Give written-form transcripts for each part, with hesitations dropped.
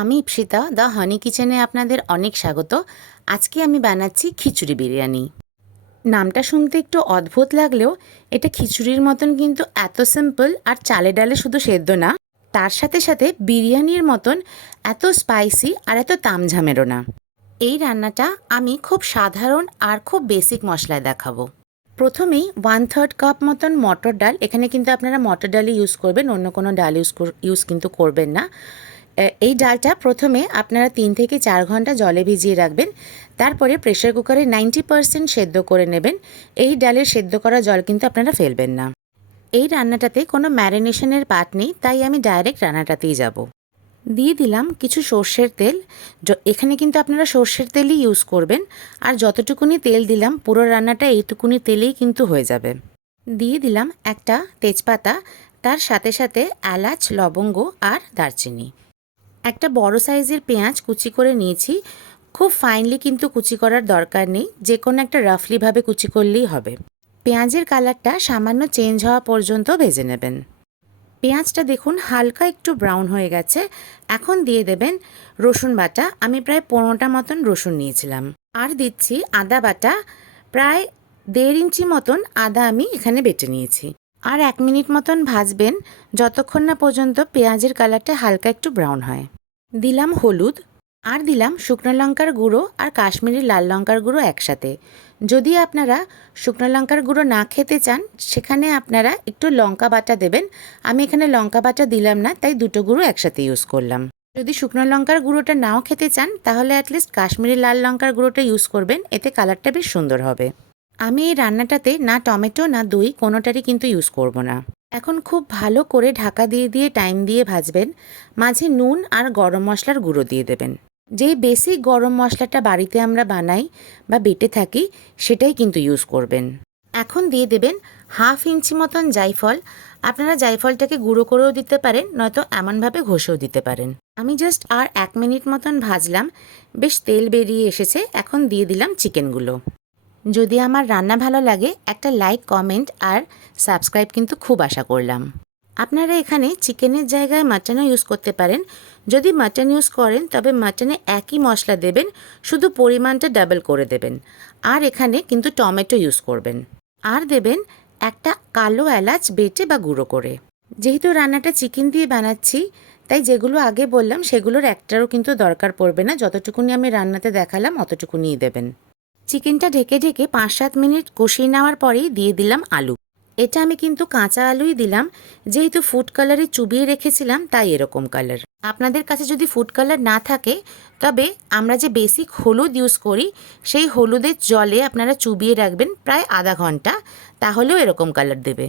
আমি ইপসিতা দ্য হানি কিচেনে আপনাদের অনেক স্বাগত। আজকে আমি বানাচ্ছি খিচুড়ি বিরিয়ানি। নামটা শুনতে একটু অদ্ভুত লাগলেও এটা খিচুড়ির মতন কিন্তু এত সিম্পল, আর চালে ডালে শুধু সেদ্ধ না, তার সাথে সাথে বিরিয়ানির মতন এত স্পাইসি আর এত তামঝামেরও না। এই রান্নাটা আমি খুব সাধারণ আর খুব বেসিক মশলায় দেখাবো। প্রথমেই 1/3 কাপ মতন মটর ডাল, এখানে কিন্তু আপনারা মটর ডালই ইউজ করবেন, অন্য কোনো ডাল ইউজ কিন্তু করবেন না। এই ডালটা প্রথমে আপনারা 3 থেকে 4 ঘন্টা জলে ভিজিয়ে রাখবেন। তারপরে প্রেসার কুকারে 90% সেদ্ধ করে নেবেন। এই ডালের সেদ্ধ করা জল কিন্তু আপনারা ফেলবেন না। এই রান্নাটাতে কোনো ম্যারিনেশনের পার্ট নেই, তাই আমি ডাইরেক্ট রান্নাটাতেই যাব। দিয়ে দিলাম কিছু সর্ষের তেল। এখানে কিন্তু আপনারা সর্ষের তেলই ইউজ করবেন, আর যতটুকুনি তেল দিলাম পুরো রান্নাটা এইটুকুনি তেলেই কিন্তু হয়ে যাবে। দিয়ে দিলাম একটা তেজপাতা, তার সাথে সাথে এলাচ, লবঙ্গ আর দারচিনি। একটা বড় সাইজের পেঁয়াজ কুচি করে নিয়েছি। খুব ফাইনলি কিন্তু কুচি করার দরকার নেই, যে কোনো একটা রাফলিভাবে কুচি করলেই হবে। পেঁয়াজের কালারটা সামান্য চেঞ্জ হওয়া পর্যন্ত ভেজে নেবেন। পেঁয়াজটা দেখুন হালকা একটু ব্রাউন হয়ে গেছে। এখন দিয়ে দেবেন রসুন বাটা। আমি প্রায় 15টা মতন রসুন নিয়েছিলাম। আর দিচ্ছি আদা বাটা, প্রায় 1.5 ইঞ্চি মতন আদা আমি এখানে বেটে নিয়েছি। আর 1 মিনিট মতন ভাজবেন, যতক্ষণ না পর্যন্ত পেঁয়াজের কালারটা হালকা একটু ব্রাউন হয়। দিলাম হলুদ, আর দিলাম শুকনো লঙ্কার গুঁড়ো আর কাশ্মীরি লাল লঙ্কার গুঁড়ো একসাথে। যদি আপনারা শুকনো লঙ্কার গুঁড়ো না খেতে চান, সেখানে আপনারা একটু লঙ্কা বাটা দেবেন। আমি এখানে লঙ্কা বাটা দিলাম না, তাই দুটো গুঁড়ো একসাথে ইউজ করলাম। যদি শুকনো লঙ্কার গুঁড়োটা নাও খেতে চান, তাহলে অ্যাটলিস্ট কাশ্মীরি লাল লঙ্কার গুঁড়োটা ইউজ করবেন, এতে কালারটা বেশ সুন্দর হবে। আমি এই রান্নাটাতে না টমেটো না দই কোনোটারই কিন্তু ইউজ করব না। এখন খুব ভালো করে ঢাকা দিয়ে দিয়ে টাইম দিয়ে ভাজবেন। মাঝে নুন আর গরম মশলার গুঁড়ো দিয়ে দেবেন। যেই বেসিক গরম মশলাটা বাড়িতে আমরা বানাই বা বেটে থাকি, সেটাই কিন্তু ইউজ করবেন। এখন দিয়ে দেবেন 1/2 ইঞ্চি মতন জায়ফল। আপনারা জায়ফলটাকে গুঁড়ো করেও দিতে পারেন, নয়তো এমনভাবে ঘষেও দিতে পারেন। আমি জাস্ট আর 1 মিনিট মতন ভাজলাম, বেশ তেল বেরিয়ে এসেছে। এখন দিয়ে দিলাম চিকেনগুলো। যদি আমার রান্না ভালো লাগে, একটা লাইক, কমেন্ট আর সাবস্ক্রাইব কিন্তু খুব আশা করলাম। আপনারা এখানে চিকেনের জায়গায় মাটনও ইউজ করতে পারেন। যদি মাটন ইউজ করেন, তবে মাটনে একই মশলা দেবেন, শুধু পরিমাণটা ডাবল করে দেবেন। আর এখানে কিন্তু টমেটো ইউজ করবেন। আর দেবেন একটা কালো এলাচ বেটে বা গুঁড়ো করে। যেহেতু রান্নাটা চিকেন দিয়ে বানাচ্ছি, তাই যেগুলো আগে বললাম সেগুলোর একটারও কিন্তু দরকার পড়বে না। যতটুকুনি আমি রান্নাতে দেখালাম অতটুকুনিই দেবেন। চিকেনটা ঢেকে ঢেকে 5-7 মিনিট কষিয়ে নেওয়ার পরেই দিয়ে দিলাম আলু। এটা আমি কিন্তু কাঁচা আলুই দিলাম, যেহেতু ফুড কালারে চুবিয়ে রেখেছিলাম তাই এরকম কালার। আপনাদের কাছে যদি ফুড কালার না থাকে, তবে আমরা যে বেসিক হলুদ ইউজ করি, সেই হলুদের জলে আপনারা চুবিয়ে রাখবেন প্রায় আধা ঘন্টা, তাহলেও এরকম কালার দেবে।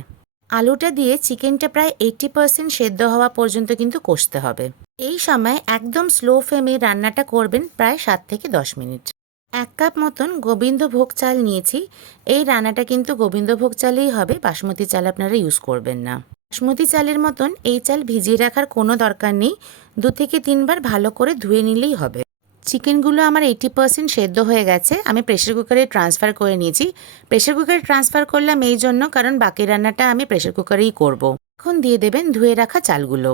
আলুটা দিয়ে চিকেনটা প্রায় 80% সেদ্ধ হওয়া পর্যন্ত কিন্তু কষতে হবে। এই সময় একদম স্লো ফ্লেমে রান্নাটা করবেন প্রায় 7 থেকে 10 মিনিট। 1 কাপ মতন গোবিন্দভোগ চাল নিয়েছি। এই রান্নাটা কিন্তু গোবিন্দভোগ চালেই হবে, বাসমতি চাল আপনারা ইউজ করবেন না। বাসমতি চালের মতন এই চাল ভিজিয়ে রাখার কোনো দরকার নেই। 2 থেকে 3 বার ভালো করে ধুয়ে নিলেই হবে। চিকেনগুলো আমার 80% সেদ্ধ হয়ে গেছে। আমি প্রেসার কুকারে ট্রান্সফার করে নিয়েছি। প্রেসার কুকারে ট্রান্সফার করলাম এই জন্য, কারণ বাকি রান্নাটা আমি প্রেসার কুকারেই করব। এখন দিয়ে দেবেন ধুয়ে রাখা চালগুলো।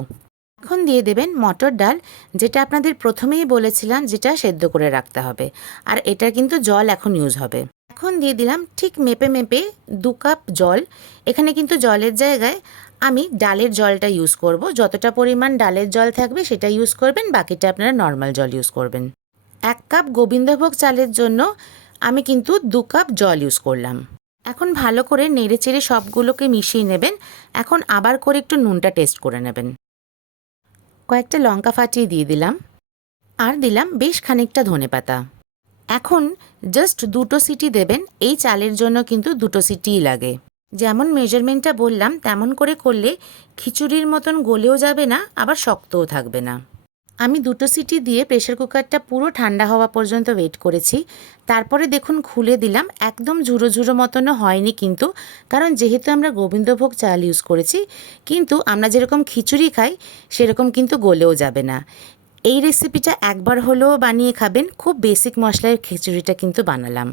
এখন দিয়ে দেবেন মটর ডাল, যেটা আপনাদের প্রথমেই বলেছিলাম যেটা সেদ্ধ করে রাখতে হবে, আর এটা কিন্তু জল এখন ইউজ হবে। এখন দিয়ে দিলাম ঠিক মেপে মেপে 2 কাপ জল। এখানে কিন্তু জলের জায়গায় আমি ডালের জলটা ইউজ করব। যতটা পরিমাণ ডালের জল থাকবে সেটা ইউজ করবেন, বাকিটা আপনারা নর্মাল জল ইউজ করবেন। 1 কাপ গোবিন্দভোগ চালের জন্য আমি কিন্তু 2 কাপ জল ইউজ করলাম। এখন ভালো করে নেড়েচেড়ে সবগুলোকে মিশিয়ে নেবেন। এখন আবার করে একটু নুনটা টেস্ট করে নেবেন। কয়েকটা লঙ্কা ফাটিয়ে দিয়ে দিলাম, আর দিলাম বেশ খানিকটা ধনেপাতা। এখন জাস্ট 2টো সিটি দেবেন। এই চালের জন্য কিন্তু 2টো সিটিই লাগে। যেমন মেজারমেন্টটা বললাম তেমন করে করলে খিচুড়ির মতন গলেও যাবে না, আবার শক্তও থাকবে না। আমি 2টো সিটি দিয়ে প্রেসার কুকারটা পুরো ঠান্ডা হওয়া পর্যন্ত ওয়েট করেছি। তারপরে দেখুন খুলে দিলাম। একদম ঝুরো ঝুরো মতনও হয়নি কিন্তু, কারণ যেহেতু আমরা গোবিন্দভোগ চাল ইউজ করেছি, কিন্তু আমরা যেরকম খিচুড়ি খাই সেরকম কিন্তু গলেও যাবে না। এই রেসিপিটা একবার হলেও বানিয়ে খাবেন। খুব বেসিক মশলার খিচুড়িটা কিন্তু বানালাম।